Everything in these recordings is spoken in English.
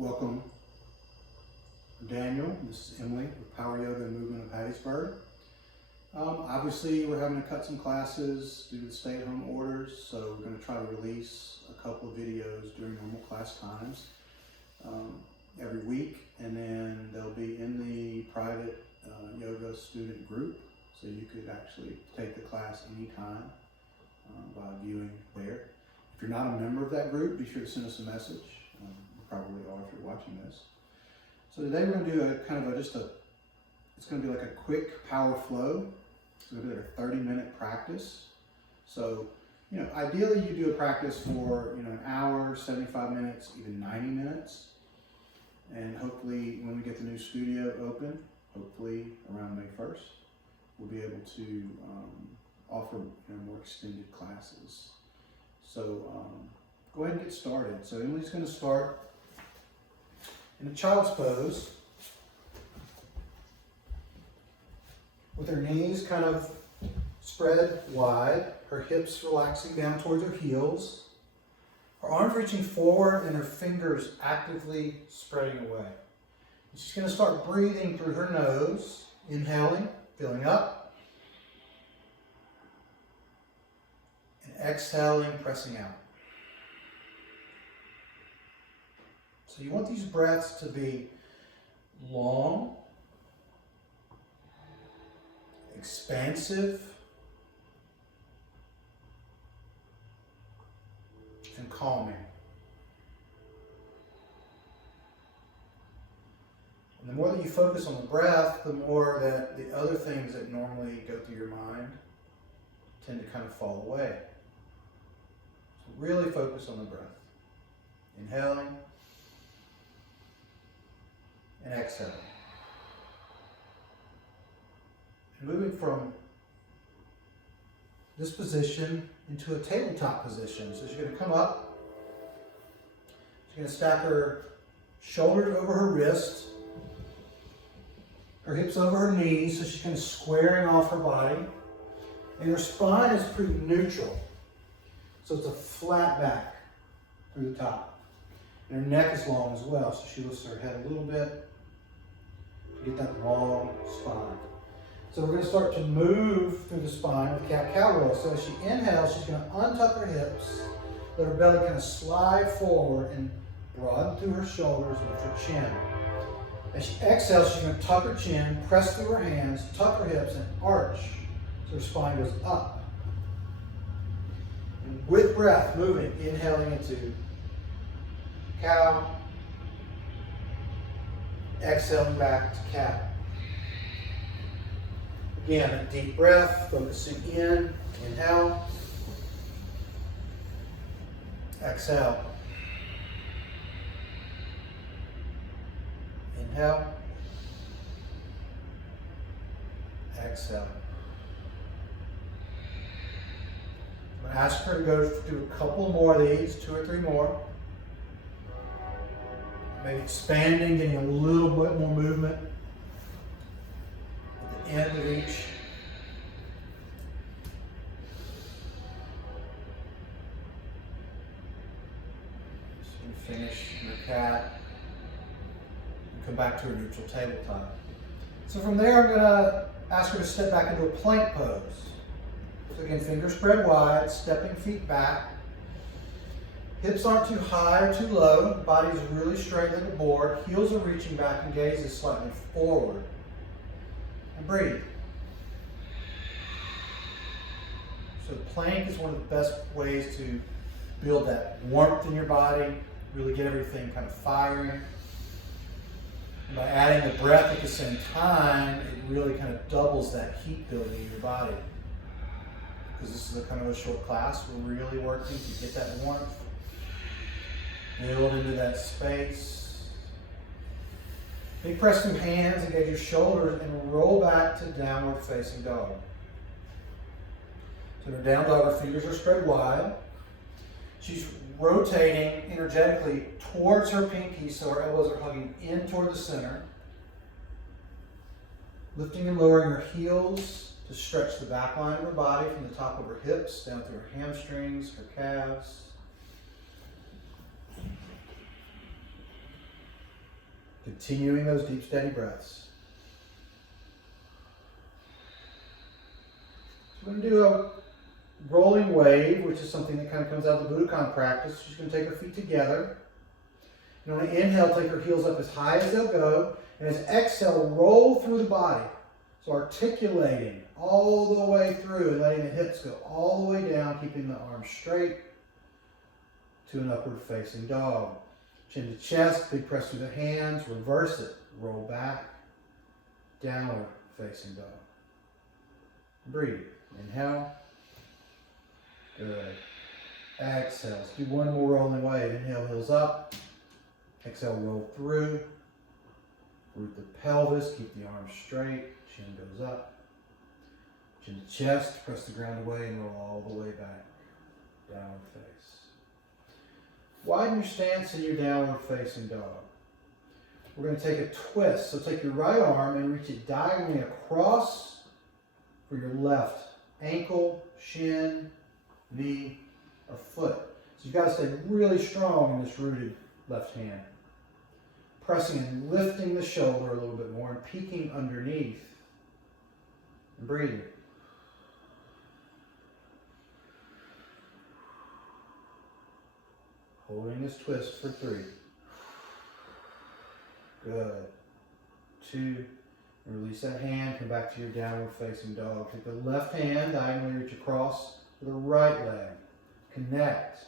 Welcome, Daniel. This is Emily with Power Yoga and Movement of Hattiesburg. Obviously, we're having to cut some classes due to the stay-at-home orders, so we're going to try to release a couple of videos during normal class times every week, and then they'll be in the private yoga student group, so you could actually take the class anytime by viewing there. If you're not a member of that group, be sure to send us a message. You probably are if you're watching this. So today we're going to do it's going to be like a quick power flow. It's going to be like a 30-minute practice. So, ideally you do a practice for, an hour, 75 minutes, even 90 minutes. And hopefully when we get the new studio open, hopefully around May 1st, we'll be able to offer more extended classes. So go ahead and get started. So Emily's going to start in a child's pose with her knees kind of spread wide, her hips relaxing down towards her heels, her arms reaching forward and her fingers actively spreading away. And she's going to start breathing through her nose, inhaling, filling up, and exhaling, pressing out. So you want these breaths to be long, expansive, and calming. And the more that you focus on the breath, the more that the other things that normally go through your mind tend to kind of fall away. So really focus on the breath. Inhaling and exhaling. And moving from this position into a tabletop position. So she's going to come up. She's going to stack her shoulders over her wrist, her hips over her knees, so she's kind of squaring off her body. And her spine is pretty neutral. So it's a flat back through the top. And her neck is long as well, so she lifts her head a little bit to get that long spine. So we're going to start to move through the spine with cat-cow roll. So as she inhales, she's going to untuck her hips, let her belly kind of slide forward and broaden through her shoulders and lift her chin. As she exhales, she's going to tuck her chin, press through her hands, tuck her hips, and arch so her spine goes up. And with breath, moving, inhaling into cow, exhaling back to cat. Again, a deep breath, focusing in, inhale, exhale, inhale, exhale. I'm going to ask her to go through a couple more of these, 2 or 3 more. Maybe expanding, getting a little bit more movement at the end of each. Just going to finish your cat and come back to a neutral tabletop. So from there, I'm going to ask her to step back into a plank pose. So again, fingers spread wide, stepping feet back. Hips aren't too high or too low. Body's really straight like a board. Heels are reaching back and gaze is slightly forward. And breathe. So plank is one of the best ways to build that warmth in your body, really get everything kind of firing. And by adding the breath at the same time, it really kind of doubles that heat building in your body. Because this is a kind of a short class, we're really working to get that warmth. Build into that space. Big press through hands, engage your shoulders, and roll back to downward facing dog. So in her down dog, her fingers are spread wide. She's rotating energetically towards her pinky, so her elbows are hugging in toward the center. Lifting and lowering her heels to stretch the back line of her body from the top of her hips down through her hamstrings, her calves. Continuing those deep, steady breaths. So we're going to do a rolling wave, which is something that kind of comes out of the Budokan practice. She's going to take her feet together. And on an inhale, take her heels up as high as they'll go. And as exhale, roll through the body. So articulating all the way through and letting the hips go all the way down, keeping the arms straight to an upward facing dog. Chin to chest, big press through the hands, reverse it, roll back, downward facing dog. Breathe. Inhale. Good. Exhale. Let's do one more rolling wave. Inhale, heels up. Exhale, roll through. Root the pelvis, keep the arms straight. Chin goes up. Chin to chest, press the ground away and roll all the way back. Downward face. Widen your stance in your downward facing dog. We're going to take a twist. So take your right arm and reach it diagonally across for your left ankle, shin, knee, or foot. So you've got to stay really strong in this rooted left hand. Pressing and lifting the shoulder a little bit more and peeking underneath. And breathing. Holding this twist for 3. Good. 2. And release that hand. Come back to your downward facing dog. Take the left hand, diagonally reach across to the right leg. Connect.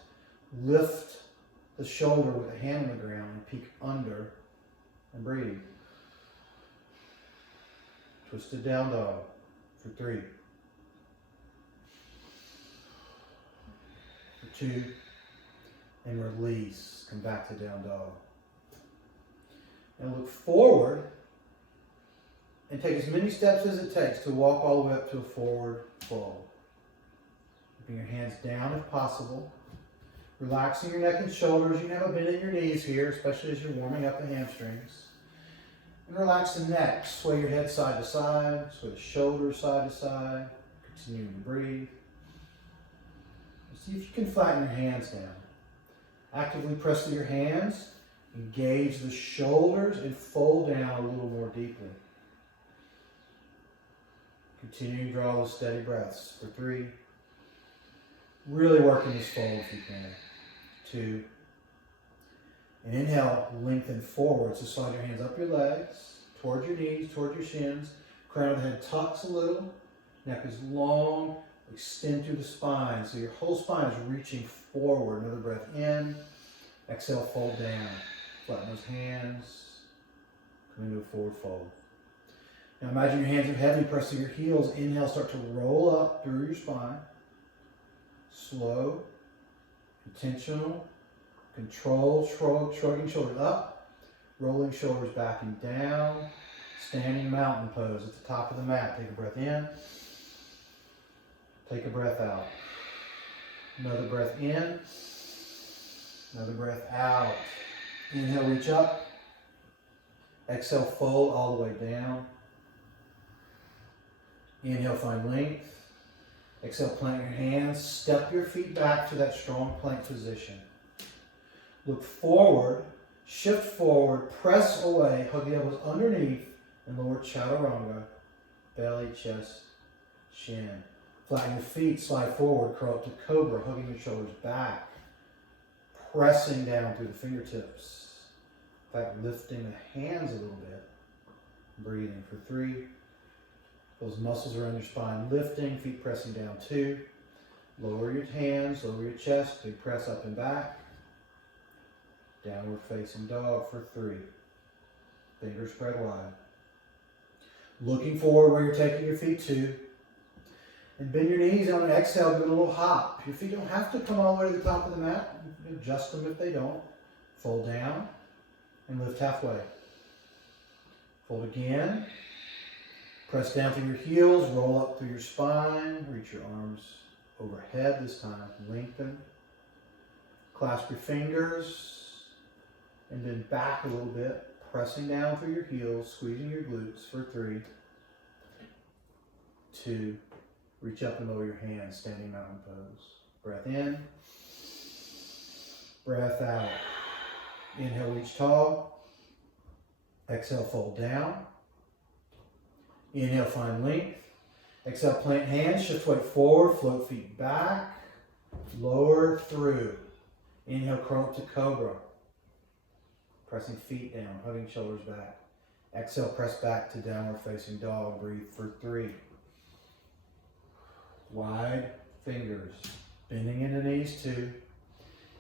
Lift the shoulder with the hand on the ground and peek under and breathe. Twisted down dog for 3. For 2. And release. Come back to down dog. And look forward and take as many steps as it takes to walk all the way up to a forward fold. Keeping your hands down if possible. Relaxing your neck and shoulders. You can have a bend in your knees here, especially as you're warming up the hamstrings. And relax the neck. Sway your head side to side. Sway the shoulders side to side. Continue to breathe. See if you can flatten your hands down. Actively press through your hands. Engage the shoulders and fold down a little more deeply. Continue to draw those steady breaths for 3. Really working this fold if you can. 2. And inhale, lengthen forward. So slide your hands up your legs, towards your knees, towards your shins. Crown of the head tucks a little. Neck is long. Extend through the spine. So your whole spine is reaching forward. Another breath in. Exhale, fold down. Flatten those hands. Come into a forward fold. Now imagine your hands are heavy, pressing your heels. Inhale, start to roll up through your spine. Slow, intentional, controlled, shrugging shoulders up, rolling shoulders back and down, standing mountain pose at the top of the mat. Take a breath in, take a breath out. Another breath in, another breath out. Inhale, reach up. Exhale, fold all the way down. Inhale, find length. Exhale, plant your hands. Step your feet back to that strong plank position. Look forward. Shift forward. Press away. Hug the elbows underneath and lower chaturanga. Belly, chest, shin. Flatten your feet. Slide forward. Curl up to cobra. Hugging your shoulders back. Pressing down through the fingertips. In fact, lifting the hands a little bit. Breathing for 3. Those muscles around your spine lifting, feet pressing down 2. Lower your hands, lower your chest, big press up and back. Downward facing dog for 3. Fingers spread wide. Looking forward where you're taking your feet to. And bend your knees on an exhale, do a little hop. Your feet don't have to come all the way to the top of the mat. You can adjust them if they don't. Fold down and lift halfway. Fold again. Press down through your heels, roll up through your spine, reach your arms overhead this time, lengthen. Clasp your fingers, and then back a little bit, pressing down through your heels, squeezing your glutes for 3, 2, reach up and lower your hands, standing mountain pose. Breath in, breath out. Inhale, reach tall. Exhale, fold down. Inhale, find length. Exhale, plant hands, shift weight forward, float feet back, lower through. Inhale, curl up to cobra. Pressing feet down, hugging shoulders back. Exhale, press back to downward facing dog. Breathe for 3. Wide fingers, bending in the knees 2.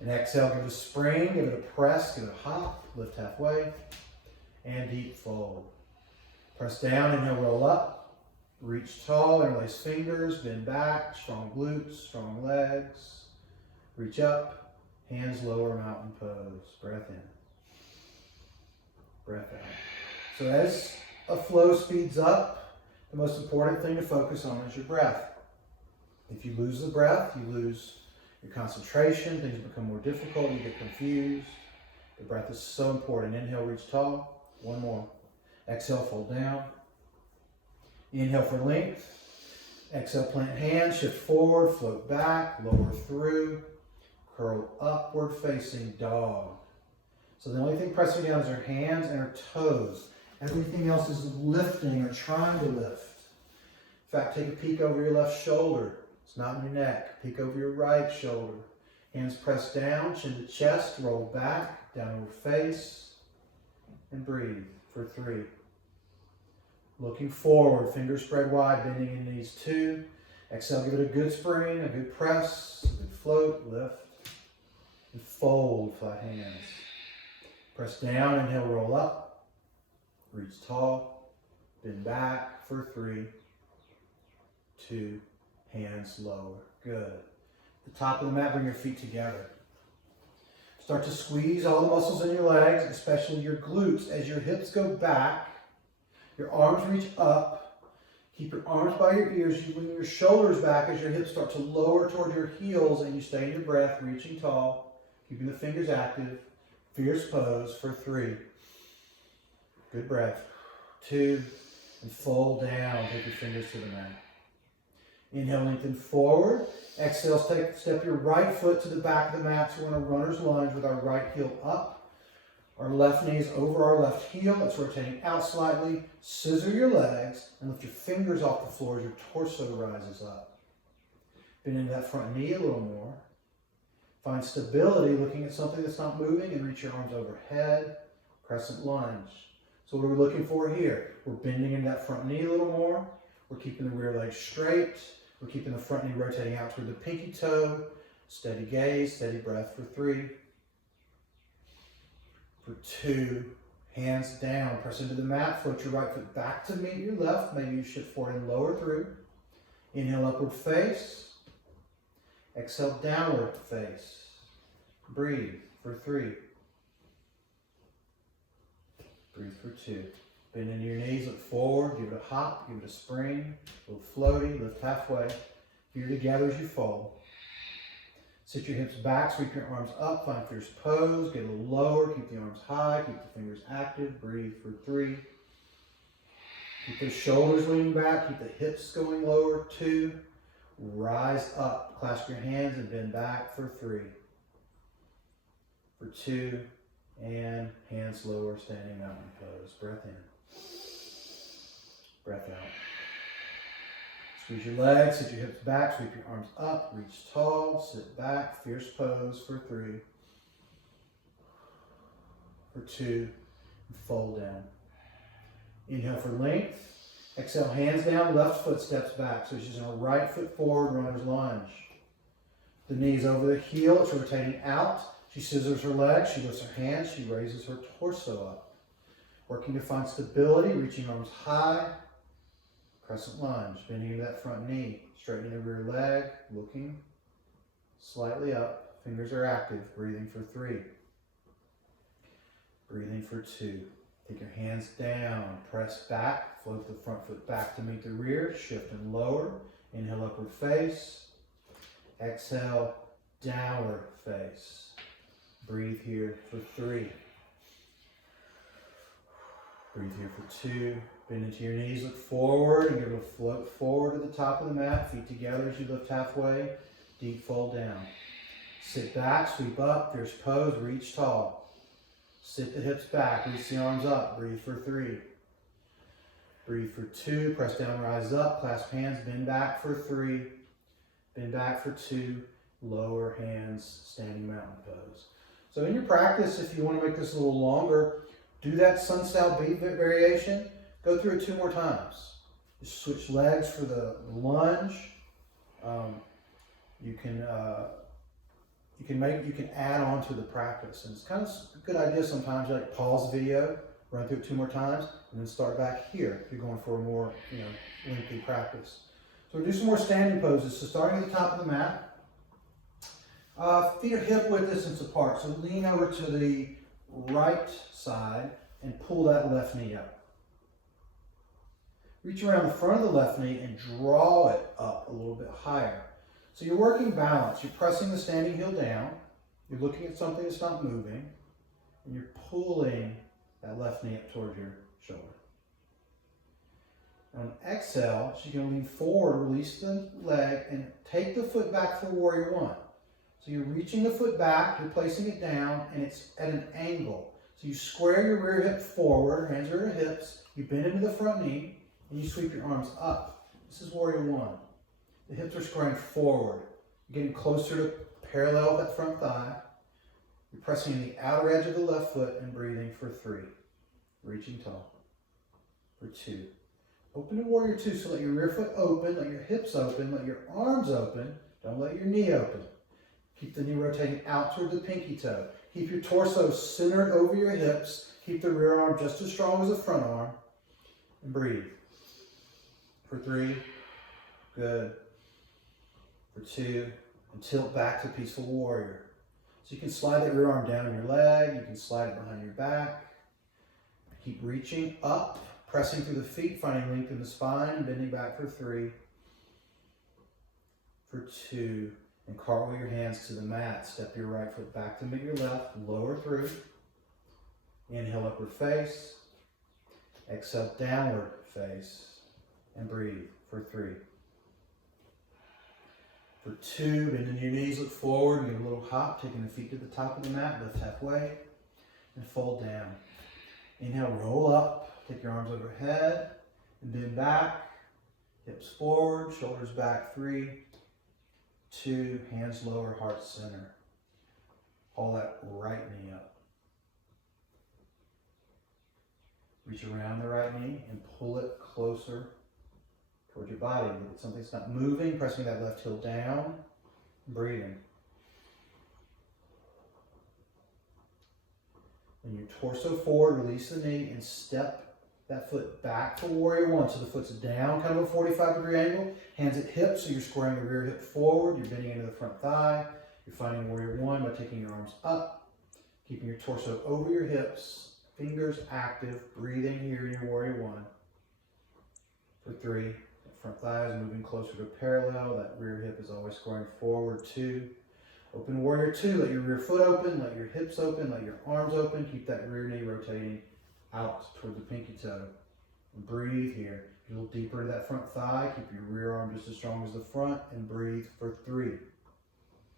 And exhale, give it a spring, give it a press, give it a hop, lift halfway, and deep fold. Press down, inhale, roll up, reach tall, interlace fingers, bend back, strong glutes, strong legs. Reach up, hands lower, mountain pose. Breath in, breath out. So as a flow speeds up, the most important thing to focus on is your breath. If you lose the breath, you lose your concentration, things become more difficult, you get confused. The breath is so important. Inhale, reach tall. 1 more. Exhale, fold down. Inhale for length. Exhale, plant hands, shift forward, float back, lower through, curl upward facing dog. So the only thing pressing down is our hands and our toes. Everything else is lifting or trying to lift. In fact, take a peek over your left shoulder. It's not in your neck. Peek over your right shoulder. Hands pressed down, chin to chest, roll back, downward face, and breathe for 3. Looking forward, fingers spread wide, bending in knees 2. Exhale, give it a good spring, a good press, a good float, lift, and fold, flat hands. Press down, inhale, roll up, reach tall, bend back for 3, 2, hands lower. Good. The top of the mat, bring your feet together. Start to squeeze all the muscles in your legs, especially your glutes. As your hips go back, your arms reach up. Keep your arms by your ears. You bring your shoulders back as your hips start to lower toward your heels, and you stay in your breath, reaching tall, keeping the fingers active. Fierce pose for 3. Good breath. 2, and fold down. Take your fingers to the mat. Inhale, lengthen forward. Exhale, step your right foot to the back of the mat. So we're in a runner's lunge with our right heel up. Our left knee is over our left heel. It's rotating out slightly. Scissor your legs and lift your fingers off the floor as your torso rises up. Bend into that front knee a little more. Find stability looking at something that's not moving and reach your arms overhead. Crescent lunge. So what are we looking for here? We're bending into that front knee a little more. We're keeping the rear leg straight. We're keeping the front knee rotating out toward the pinky toe. Steady gaze, steady breath for 3. For 2, hands down. Press into the mat. Float your right foot back to meet your left. Maybe you shift forward and lower through. Inhale, upward face. Exhale, downward face. Breathe for 3. Breathe for 2. Bend into your knees, look forward, give it a hop, give it a spring, a little floaty, lift halfway. Feet together as you fold. Sit your hips back, sweep your arms up, find fierce pose, get a little lower, keep the arms high, keep the fingers active, breathe for 3. Keep the shoulders leaning back, keep the hips going lower, 2. Rise up, clasp your hands and bend back for 3. For 2, and hands lower, standing mountain pose. Breath in. Breath out. Squeeze your legs, sit your hips back, sweep your arms up, reach tall, sit back, fierce pose for 3. For 2, and fold down. Inhale for length. Exhale, hands down, left foot steps back. So she's in her right foot forward, runner's lunge. The knees over the heel, it's rotating out. She scissors her legs, she lifts her hands, she raises her torso up. Working to find stability, reaching arms high. Crescent lunge, bending into that front knee. Straightening the rear leg, looking slightly up. Fingers are active, breathing for 3. Breathing for 2. Take your hands down, press back, float the front foot back to meet the rear, shift and lower. Inhale, upward face. Exhale, downward face. Breathe here for 3. Breathe here for 2. Bend into your knees, look forward, and give it a float forward to the top of the mat. Feet together as you lift halfway. Deep fold down. Sit back, sweep up, fierce pose, reach tall. Sit the hips back, reach the arms up, breathe for 3. Breathe for 2, press down, rise up, clasp hands, bend back for 3, bend back for 2, lower hands, standing mountain pose. So in your practice, if you want to make this a little longer, do that sun style beat variation, go through it 2 more times. Just switch legs for the lunge. You can add on to the practice, and it's kind of a good idea sometimes. You like pause the video, run through it 2 more times, and then start back here if you're going for a more lengthy practice. So we'll do some more standing poses. So starting at the top of the mat, feet are hip width distance apart. So lean over to the right side and pull that left knee up. Reach around the front of the left knee and draw it up a little bit higher. So you're working balance. You're pressing the standing heel down. You're looking at something that's not moving. And you're pulling that left knee up towards your shoulder. On exhale, so you're going to lean forward, release the leg, and take the foot back for warrior 1. So you're reaching the foot back, you're placing it down, and it's at an angle. So you square your rear hip forward, hands are at hips, you bend into the front knee, and you sweep your arms up. This is warrior 1. The hips are squaring forward. You're getting closer to parallel with that front thigh. You're pressing the outer edge of the left foot and breathing for 3. Reaching tall. For 2. Open to warrior 2, so let your rear foot open, let your hips open, let your arms open. Don't let your knee open. Keep the knee rotating out toward the pinky toe. Keep your torso centered over your hips. Keep the rear arm just as strong as the front arm. And breathe. For 3. Good. For 2. And tilt back to peaceful warrior. So you can slide that rear arm down your leg. You can slide it behind your back. Keep reaching up, pressing through the feet, finding length in the spine, bending back for 3. For 2. And cartwheel your hands to the mat. Step your right foot back to meet your left. Lower through. Inhale, upward face. Exhale, downward face. And breathe for 3. For 2, bending your knees, look forward, give a little hop, taking the feet to the top of the mat, lift halfway, and fold down. Inhale, roll up, take your arms overhead, and bend back, hips forward, shoulders back, 3, 2, hands lower, heart center. Pull that right knee up. Reach around the right knee and pull it closer towards your body. Look at something that's not moving, pressing that left heel down, breathing. When your torso forward, release the knee and step that foot back for warrior 1. So the foot's down, kind of a 45-degree angle. Hands at hips, so you're squaring the rear hip forward. You're bending into the front thigh. You're finding warrior 1 by taking your arms up, keeping your torso over your hips, fingers active, breathing here in your warrior 1. For 3, the front thigh is moving closer to parallel. That rear hip is always squaring forward. 2, open warrior 2. Let your rear foot open, let your hips open, let your arms open. Keep that rear knee rotating out toward the pinky toe. And breathe here. Get a little deeper into that front thigh. Keep your rear arm just as strong as the front and breathe for 3.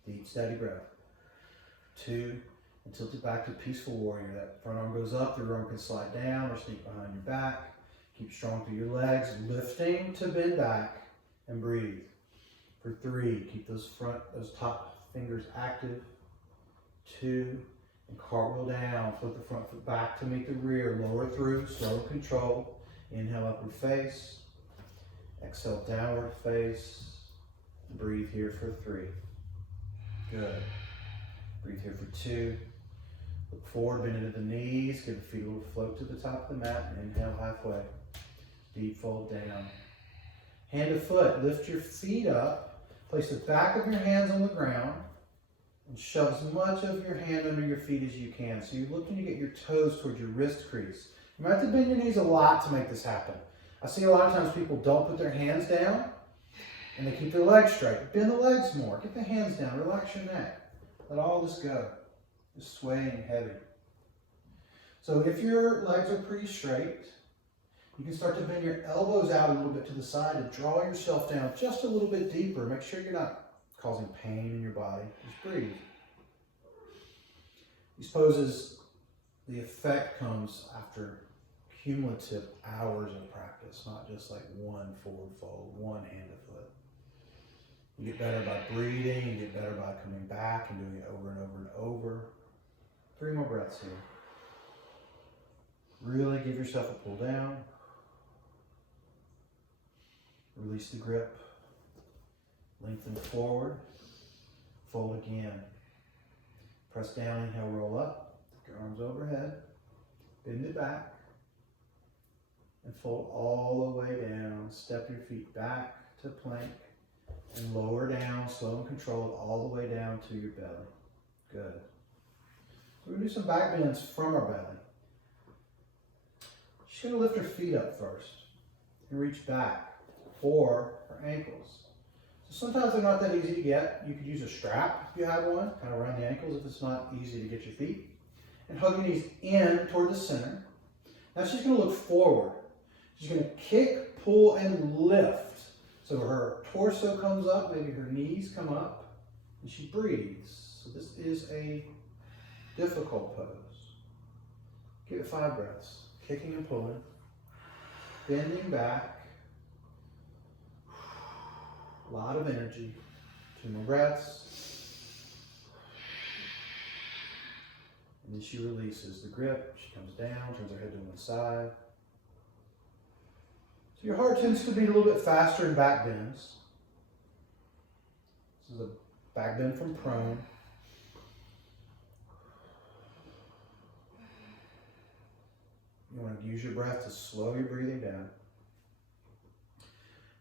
Deep, steady breath. 2, and tilt it back to peaceful warrior. That front arm goes up, the rear arm can slide down or sneak behind your back. Keep strong through your legs, lifting to bend back and breathe. For 3, keep those top fingers active. 2, and cartwheel down, flip the front foot back to meet the rear, lower through, slow and control. Inhale, upward face. Exhale, downward face. Breathe here for 3. Good. Breathe here for 2. Look forward, bend into the knees, give the feet a little float to the top of the mat, and inhale halfway. Deep fold down. Hand to foot, lift your feet up, place the back of your hands on the ground, and shove as much of your hand under your feet as you can. So you're looking to get your toes towards your wrist crease. You might have to bend your knees a lot to make this happen. I see a lot of times people don't put their hands down, and they keep their legs straight. Bend the legs more, get the hands down, relax your neck. Let all this go. Just swaying heavy. So if your legs are pretty straight, you can start to bend your elbows out a little bit to the side and draw yourself down just a little bit deeper. Make sure you're not causing pain in your body. Just breathe. These poses the effect comes after cumulative hours of practice, not just like one forward fold, one hand to foot. You get better by breathing, you get better by coming back and doing it over and over and over. 3 more breaths here. Really give yourself a pull down. Release the grip. Lengthen forward. Fold again. Press down, inhale, roll up. Take your arms overhead. Bend it back. And fold all the way down. Step your feet back to plank. And lower down, slow and controlled, all the way down to your belly. Good. So we're going to do some back bends from our belly. She's going to lift her feet up first and reach back for her ankles. So sometimes they're not that easy to get. You could use a strap if you have one, kind of around the ankles if it's not easy to get your feet. And hug your knees in toward the center. Now she's going to look forward. She's going to kick, pull, and lift. So her torso comes up, maybe her knees come up, and she breathes. So this is a difficult pose. Give it 5 breaths. Kicking and pulling. Bending back. A lot of energy. 2 more breaths. And then she releases the grip. She comes down, turns her head to one side. Your heart tends to beat a little bit faster in back bends. This is a back bend from prone. You want to use your breath to slow your breathing down.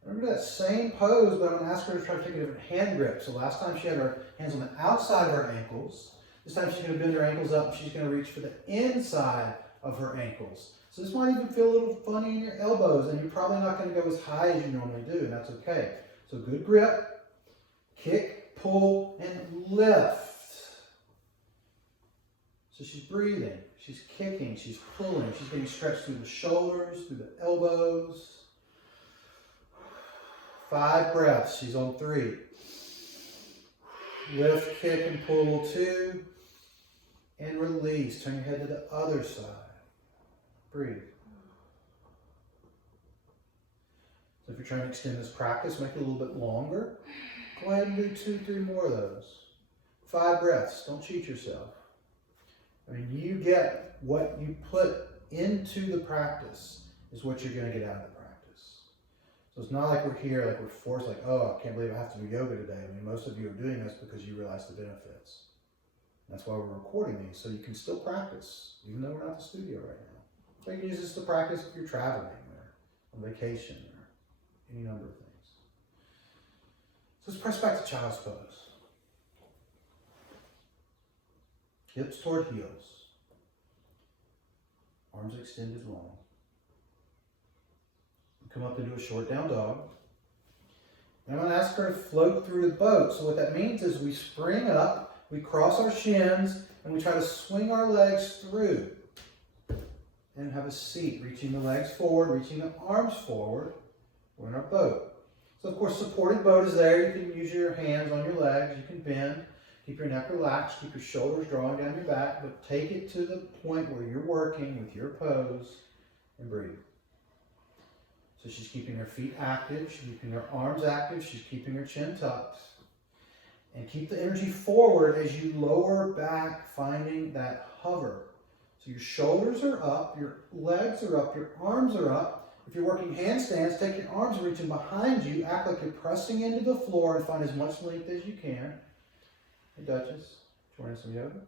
Remember that same pose, but I'm going to ask her to try to take a different hand grip. So last time she had her hands on the outside of her ankles. This time she's going to bend her ankles up and she's going to reach for the inside of her ankles. So this might even feel a little funny in your elbows, and you're probably not going to go as high as you normally do, and that's okay. So good grip, kick, pull, and lift. So she's breathing, she's kicking, she's pulling, she's getting stretched through the shoulders, through the elbows. 5 breaths, she's on 3. Lift, kick, and pull 2. And release, turn your head to the other side. Breathe. So if you're trying to extend this practice, make it a little bit longer. Go ahead and do 2, 3 more of those. 5 breaths. Don't cheat yourself. I mean, you get what you put into the practice is what you're going to get out of the practice. So it's not like we're here, like we're forced, like, oh, I can't believe I have to do yoga today. I mean, most of you are doing this because you realize the benefits. That's why we're recording these, so you can still practice, even though we're not in the studio right now. So you can use this to practice if you're traveling or on vacation or any number of things. So let's press back to child's pose. Hips toward heels. Arms extended long. Come up into a short down dog. And I'm going to ask her to float through the boat. So what that means is we spring up, we cross our shins, and we try to swing our legs through. And have a seat, reaching the legs forward, reaching the arms forward. We're in our boat. So of course, supported boat is there. You can use your hands on your legs. You can bend. Keep your neck relaxed. Keep your shoulders drawing down your back. But take it to the point where you're working with your pose and breathe. So she's keeping her feet active. She's keeping her arms active. She's keeping her chin tucked. And keep the energy forward as you lower back, finding that hover. So your shoulders are up, your legs are up, your arms are up. If you're working handstands, take your arms and reach them behind you. Act like you're pressing into the floor and find as much length as you can. Hey, Duchess, join some yoga.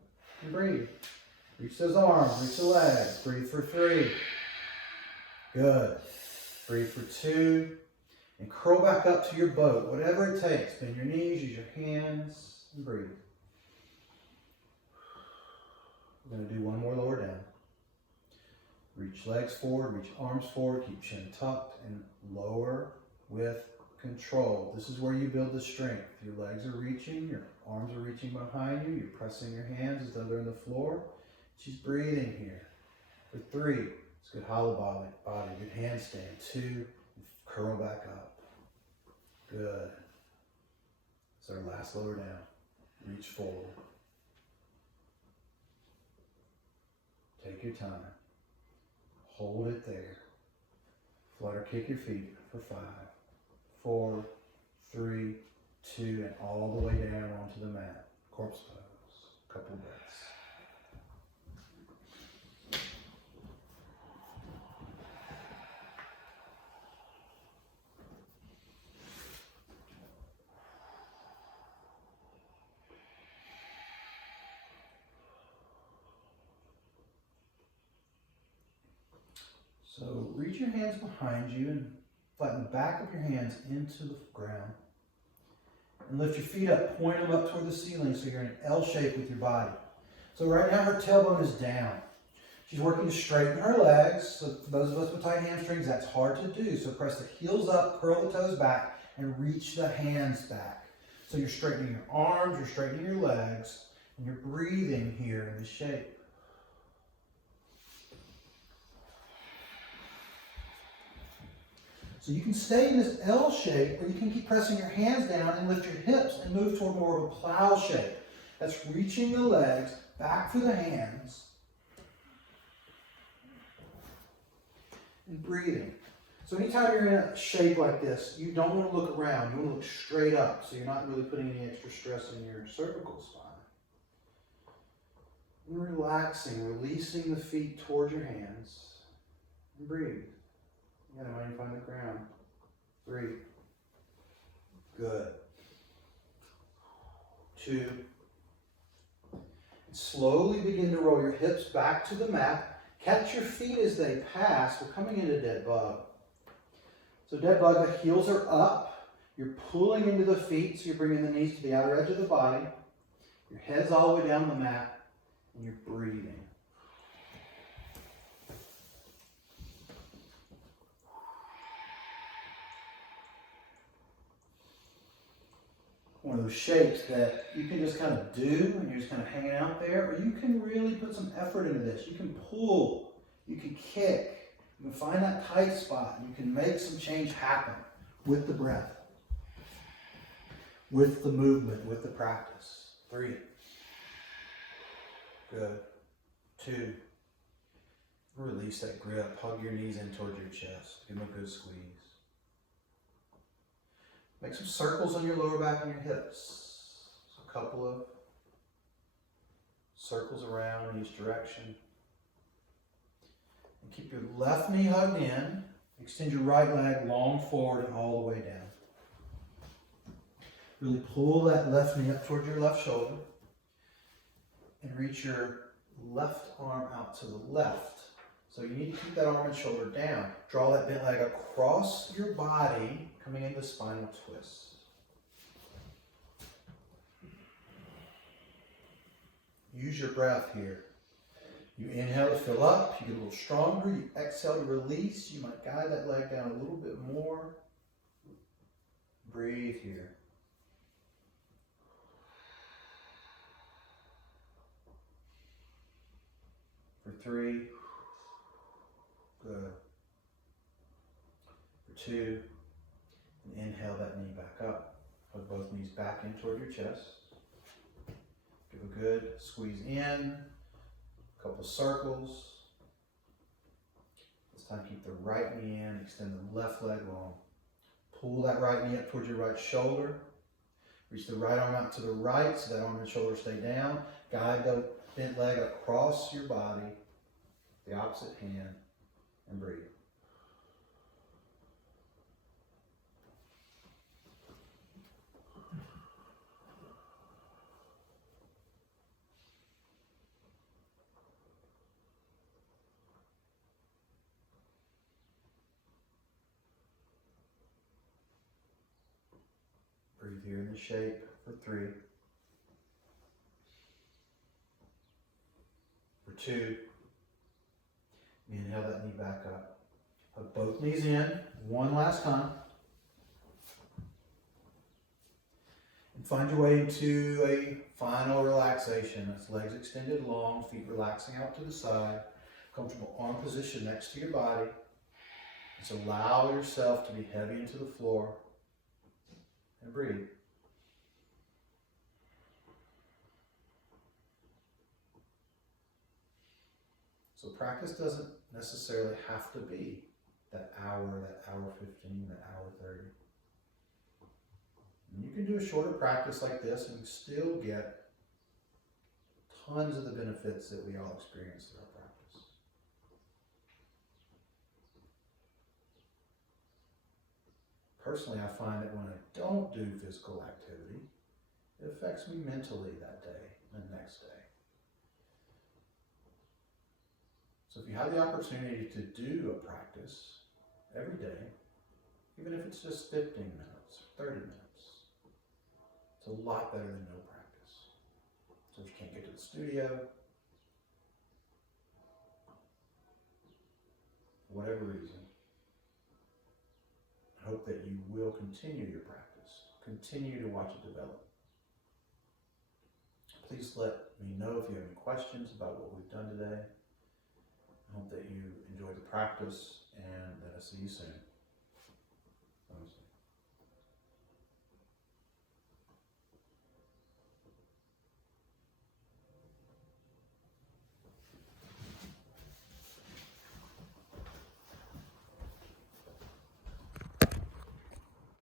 And breathe. Reach those arms, reach the legs. Breathe for 3. Good. Breathe for 2. And curl back up to your boat, whatever it takes. Bend your knees, use your hands, and breathe. We're going to do one more lower down. Reach legs forward, reach arms forward, keep chin tucked, and lower with control. This is where you build the strength. Your legs are reaching, your arms are reaching behind you, you're pressing your hands as though they're on the floor. She's breathing here. For 3, it's good hollow body, good handstand. 2, curl back up. Good. It's our last lower down. Reach forward. Take your time. Hold it there. Flutter kick your feet for 5, 4, 3, 2, and all the way down onto the mat. Corpse pose. Couple breaths. So reach your hands behind you and flatten the back of your hands into the ground. And lift your feet up, point them up toward the ceiling so you're in an L shape with your body. So right now her tailbone is down. She's working to straighten her legs. So for those of us with tight hamstrings, that's hard to do. So press the heels up, curl the toes back, and reach the hands back. So you're straightening your arms, you're straightening your legs, and you're breathing here in this shape. So you can stay in this L shape, or you can keep pressing your hands down and lift your hips and move toward more of a plow shape. That's reaching the legs back for the hands and breathing. So anytime you're in a shape like this, you don't want to look around. You want to look straight up, so you're not really putting any extra stress in your cervical spine. And relaxing, releasing the feet toward your hands, and breathe. You gotta mind find the ground. 3. Good. 2. And slowly begin to roll your hips back to the mat. Catch your feet as they pass. We're coming into dead bug. So dead bug, the heels are up. You're pulling into the feet, so you're bringing the knees to the outer edge of the body. Your head's all the way down the mat, and you're breathing. One of those shapes that you can just kind of do and you're just kind of hanging out there, or you can really put some effort into this. You can pull, you can kick, you can find that tight spot, you can make some change happen with the breath, with the movement, with the practice. 3. Good. 2. Release that grip, hug your knees in towards your chest, give them a good squeeze. Make some circles on your lower back and your hips. So a couple of circles around in each direction. And keep your left knee hugged in. Extend your right leg long forward and all the way down. Really pull that left knee up towards your left shoulder. And reach your left arm out to the left. So you need to keep that arm and shoulder down. Draw that bent leg across your body, coming into the spinal twist. Use your breath here. You inhale to fill up, you get a little stronger. You exhale to release. You might guide that leg down a little bit more. Breathe here. For 3. Good. For 2. And inhale that knee back up. Hug both knees back in toward your chest. Give a good squeeze in. A couple circles. This time keep the right knee in. Extend the left leg long. Pull that right knee up towards your right shoulder. Reach the right arm out to the right so that arm and shoulder stay down. Guide the bent leg across your body, the opposite hand, and breathe. Breathe here in the shape for 3. For 2. Inhale that knee back up. Hug both knees in one last time. And find your way into a final relaxation. That's legs extended long, feet relaxing out to the side. Comfortable arm position next to your body. Just allow yourself to be heavy into the floor. And breathe. So practice doesn't necessarily have to be that hour 15, that hour 30. And you can do a shorter practice like this and still get tons of the benefits that we all experience through our practice. Personally, I find that when I don't do physical activity, it affects me mentally that day and the next day. So if you have the opportunity to do a practice every day, even if it's just 15 minutes, 30 minutes, it's a lot better than no practice. So if you can't get to the studio, for whatever reason, I hope that you will continue your practice. Continue to watch it develop. Please let me know if you have any questions about what we've done today. I hope that you enjoyed the practice and that I'll see you soon.